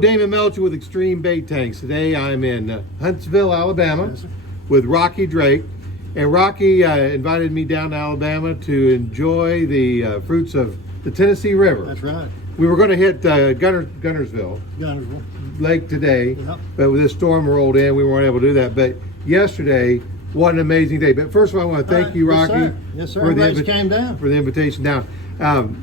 Damon Melcher with X-Treme Bait Tanks. Today I'm in Huntsville, Alabama with Rocky Drake. And Rocky invited me down to Alabama to enjoy the fruits of the Tennessee River. That's right. We were going to hit Gunnersville Lake today, but with this storm rolled in, we weren't able to do that. But yesterday, what an amazing day. But first of all, I want to thank you, Rocky, yes, sir. For the invitation down.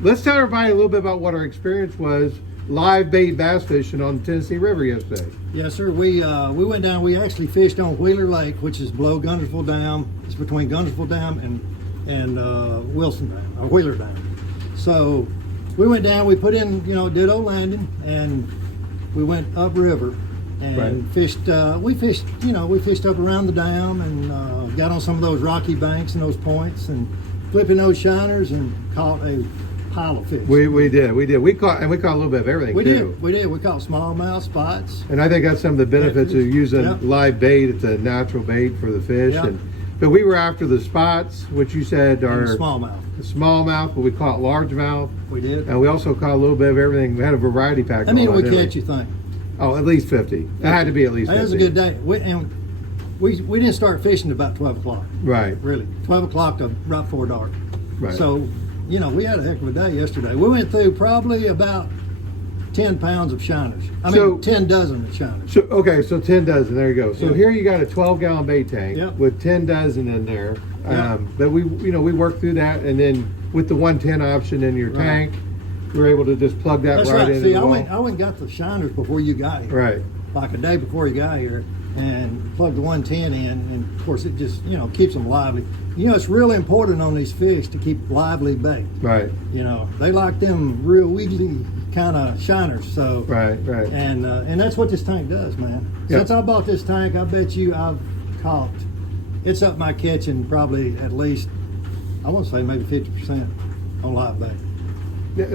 Let's tell everybody a little bit about what our experience was live bait bass fishing on the Tennessee River yesterday. Yes, sir. We went down. We actually fished on Wheeler Lake, which is below Gunnersville Dam. It's between Gunnersville Dam and Wilson Dam, or Wheeler Dam. So we went down. We put in, ditto landing, and we went upriver and fished. We fished up around the dam and got on some of those rocky banks and those points and flipping those shiners and caught a pile of fish. We did. We caught a little bit of everything. We did. We caught smallmouth, spots. And I think that's some of the benefits of using live bait. It's a natural bait for the fish. But we were after the spots, which you said are smallmouth. Smallmouth, but we caught largemouth. We did. And we also caught a little bit of everything. We had a variety pack. How many did we catch, you think? Oh, at least 50. It had to be at least 50. That was a good day. We didn't start fishing about 12 o'clock. Right. Really. 12 o'clock to right before dark. Right. So, we had a heck of a day yesterday. We went through probably about 10 pounds of shiners. 10 dozen of shiners. So 10 dozen, there you go. So here you got a 12-gallon bait tank with 10 dozen in there. But we worked through that, and then with the 110 option in your tank, we were able to just plug that right in. See, I went and got the shiners before you got here. Right. Like a day before you got here, and plugged the 110 in, and of course it just keeps them lively. It's really important on these fish to keep lively bait. Right. They like them real wiggly kind of shiners. So right. And that's what this tank does, man. Since I bought this tank, I bet you I've caught. It's up my catching probably at least, I want to say maybe 50% on live bait.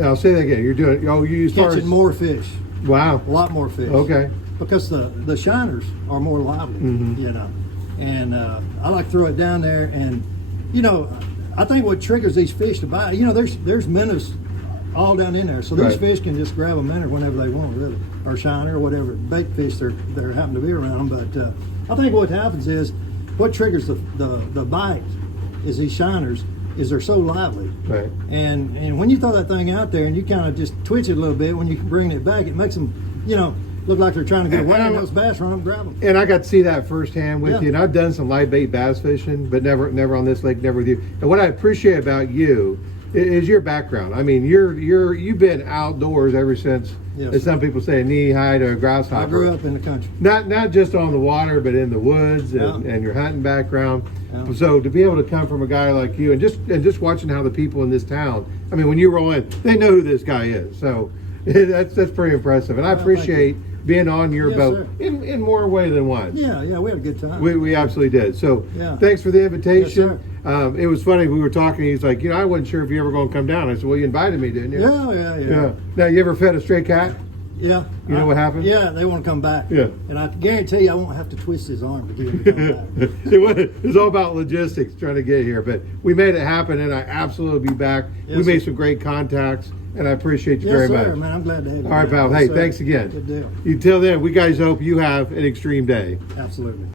I'll say that again. You're doing. You catching more fish. Wow. A lot more fish. Okay. Because the shiners are more lively, and I like to throw it down there, and I think what triggers these fish to bite, there's minnows all down in there, so these fish can just grab a minnow whenever they want, really, or shiner or whatever bait fish they're happen to be around. But I think what happens is what triggers the bite is these shiners. Is they're so lively, right? And when you throw that thing out there and you kind of just twitch it a little bit, when you bring it back, it makes them, look like they're trying to get away, and those bass run up and grab them. And I got to see that firsthand with you. And I've done some live bait bass fishing, but never on this lake, never with you. And what I appreciate about you is your background. I mean, you've been outdoors ever since. As some people say, knee high to a grasshopper. I grew up in the country. Not just on the water, but in the woods and your hunting background. So to be able to come from a guy like you and just watching how the people in this town, I mean, when you roll in, they know who this guy is. So that's pretty impressive. And I appreciate being on your boat in more way than one. Yeah, we had a good time. We absolutely did. So thanks for the invitation. Yes, it was funny, we were talking, he's like, I wasn't sure if you ever going to come down. I said, well, you invited me, didn't you? Yeah. Now, you ever fed a stray cat? Yeah. You know what happened? Yeah, they want to come back. Yeah. And I guarantee you I won't have to twist his arm to get him to come back. It was all about logistics trying to get here, but we made it happen, and I absolutely will be back. We made some great contacts, and I appreciate you very much. Man, I'm glad to have you. All right, pal. Hey, thanks again. Good deal. Until then, we guys hope you have an extreme day. Absolutely.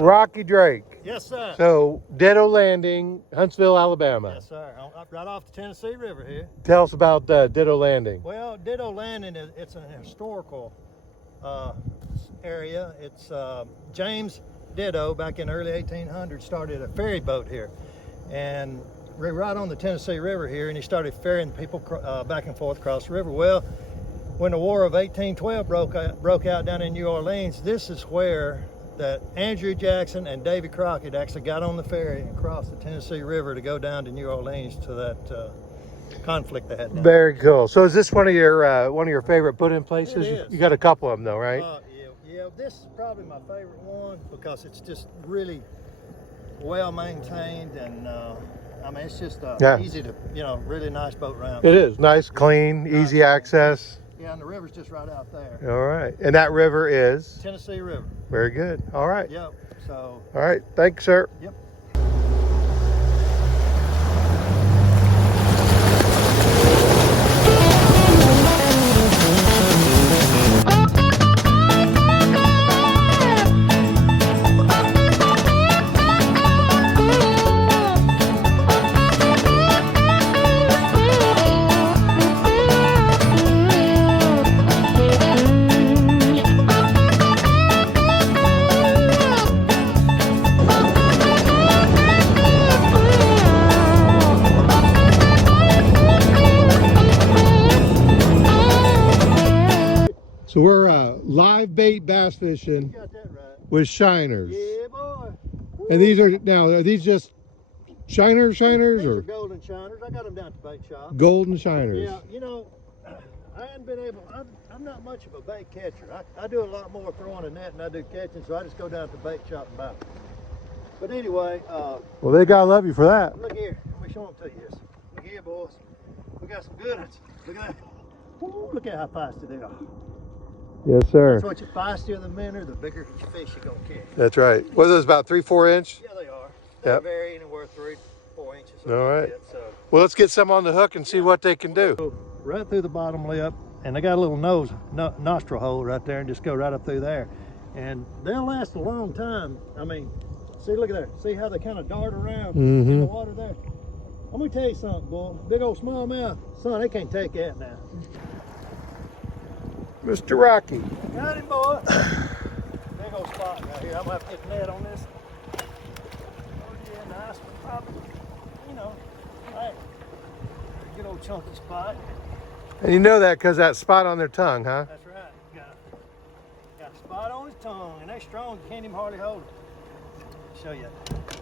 Rocky Drake. Yes, sir. So, Ditto Landing, Huntsville, Alabama. Yes, sir. Right off the Tennessee River here. Tell us about Ditto Landing. Well, Ditto Landing it's an historical area. It's James Ditto back in the early 1800s started a ferry boat here, and we're right on the Tennessee River here, and he started ferrying people back and forth across the river. Well, when the War of 1812 broke out down in New Orleans, this is where that Andrew Jackson and Davy Crockett actually got on the ferry and crossed the Tennessee River to go down to New Orleans to that conflict they had down. Very cool. So is this one of your favorite put-in places? It is. You got a couple of them though, right? Yeah. This is probably my favorite one because it's just really well maintained, and it's just easy to, really nice boat ramp. It is nice, clean, easy access. Yeah, and the river's just right out there. All right. And that river is? Tennessee River. Very good. All right. Yep. So. All right. Thanks, sir. Yep. hate bass fishing You got that right. with shiners. Yeah, boy. And these are these just shiners These are or golden shiners. I got them down at the bait shop. golden shiners? Yeah, you know, I hadn't been able, I'm not much of a bait catcher. I do a lot more throwing a net than I do catching, so I just go down to the bait shop and buy them. But anyway, Well, they gotta love you for that. look here. Let me show them to you. Look here, boys. We got some good ones. Look at that. Woo, look at how feisty they are. Yes, sir. That's what you feistier the minnow, the bigger fish you're going to catch. That's right. What are those, about 3-4 inch? Yeah, they are. They Yep. vary anywhere 3-4 inches. All right. Like that, so. Well, let's get some on the hook and see what they can do. Go right through the bottom lip, and they got a little nostril hole right there, and just go right up through there. And they'll last a long time. I mean, see, look at there. See how they kind of dart around in the water there? I'm gonna tell you something, boy. Big old smallmouth, son, they can't take that now. Mr. Rocky. Got him, boy. Big old spot right here. I'm gonna have to get the net on this. Oh yeah, nice one. Probably, you know, hey, good old chunky spot. And you know that because that spot on their tongue, huh? That's right. Got a spot on his tongue, and they strong. You can't even hardly hold it. Show you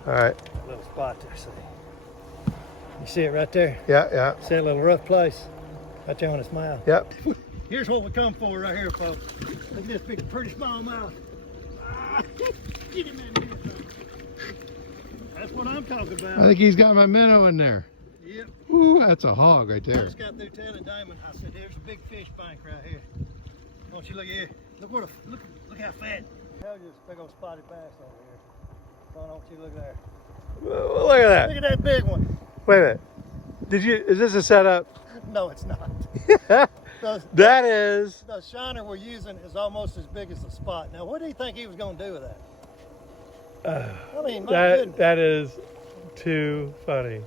All right. that little spot there. See? You see it right there? Yeah, yeah. See that little rough place? Right there on his mouth. Yep. Here's what we come for right here, folks. Look at this big, pretty small mouth. Ah, get him in here, folks. That's what I'm talking about. I think he's got my minnow in there. Yep. Ooh, that's a hog right I there. just got through telling Damon. I said, "There's a big fish bank right here. Don't you look here? Look what look how fat. Hell, just a big old spotted bass over here. So don't you look there? Well, look at Look that. at that big one. Wait a minute. Is this a setup? No, it's not. That is. The shiner we're using is almost as big as the spot. Now, what do you think he was going to do with that? I mean, my goodness. That is too funny.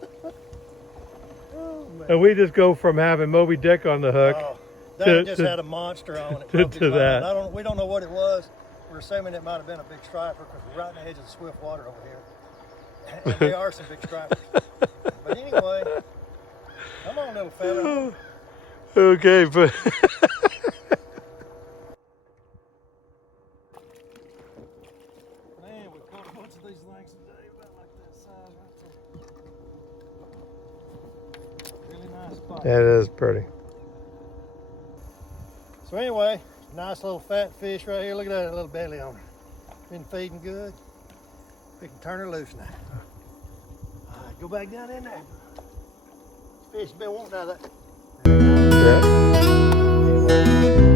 Oh, man. And we just go from having Moby Dick on the hook Oh, that to- just to- had a monster on it. to Broke his line. that. We don't know what it was. We're assuming it might have been a big striper because we're right in the edge of the swift water over here. And there are some big stripers. But anyway, come on, little fella. Okay, but Man, we caught a bunch of these things today, about like that size right there. Really nice spot. that is pretty. So anyway, nice little fat fish right here. Look at that little belly on her. Been feeding good. We can turn her loose now. All right, go back down in there. Fish been wanting out of that. Yeah.